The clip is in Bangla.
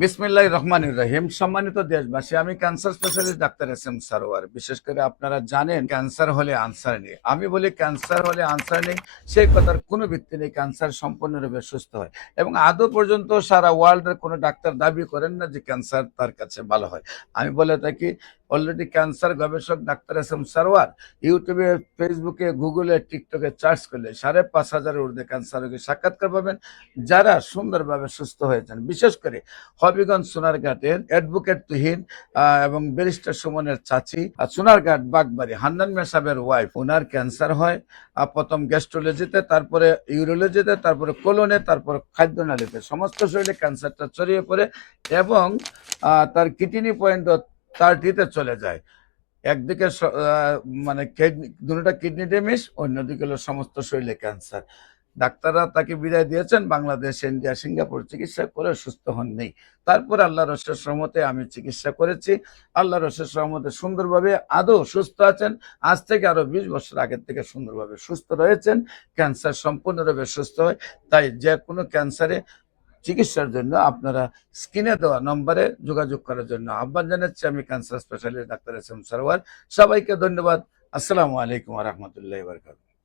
বিসমিল্লাহির রহমানির রহিম। সম্মানিত দেশবাসী, আমি ক্যান্সার স্পেশালিস্ট ডাক্তার এস এম সারোয়ার। বিশেষ করে আপনারা জানেন ক্যান্সার হলে আনসার নেই। আমি বলি ক্যান্সার হলে আনসার নেই, সেই কথার কোনো ভিত্তি নেই। ক্যান্সার সম্পূর্ণরূপে সুস্থ হয় এবং আদৌ পর্যন্ত সারা ওয়ার্ল্ডের কোনো ডাক্তার দাবি করেন না যে ক্যান্সার তার কাছে ভালো হয়। আমি বলে থাকি অলরেডি ক্যান্সার গবেষক ডাক্তার এস এম সারোয়ার ইউটিউবে, ফেসবুকে, গুগলে, টিকটকে সার্চ করলে 5,500-এর ঊর্ধ্বে ক্যান্সার রোগীর সাক্ষাৎকার পাবেন যারা সুন্দরভাবে সুস্থ হয়েছেন। বিশেষ করে হবিগঞ্জ সোনারঘাটের অ্যাডভোকেট তুহিন এবং ব্যারিস্টার সুমনের চাচি, সোনারঘাট বাগবাড়ি হান্নান মেসাবের ওয়াইফ, ওনার ক্যান্সার হয় প্রথম গ্যাস্ট্রোলজিতে, তারপরে ইউরোলজিতে, তারপরে কোলনে, তারপর খাদ্যনালীতে, সমস্ত শরীরে ক্যান্সারটা ছড়িয়ে পড়ে এবং তার কিডনি পয়েন্ট 30-তে চলে যায়। একদিকে মানে দুটা কিডনি ড্যামেজ, অন্যদিকে হলো সমস্ত শরীরে ক্যান্সার। ডাক্তাররা তাকে বিদায় দিয়েছেন, বাংলাদেশ, ইন্ডিয়া, সিঙ্গাপুর চিকিৎসা করে সুস্থ হননি। তারপরে আল্লাহর অশেষ রহমতে আমি চিকিৎসা করেছি। আল্লাহর অশেষ রহমতে সুন্দরভাবে আদৌ সুস্থ আছেন। আজ থেকে আরো 20 বছর আগের থেকে সুন্দরভাবে সুস্থ রয়েছেন। ক্যান্সার সম্পূর্ণরূপে সুস্থ হয়। তাই যে কোনো ক্যান্সারে চিকিৎসার জন্য আপনারা স্ক্রিনে দেওয়া নম্বরে যোগাযোগ করার জন্য আহ্বান জানাচ্ছি। আমি ক্যান্সার স্পেশালিস্ট ডাক্তার এস এম সারোয়ার। সবাইকে ধন্যবাদ। আসসালামু আলাইকুম ওয়া রাহমাতুল্লাহি ওয়া বারাকাতুহু।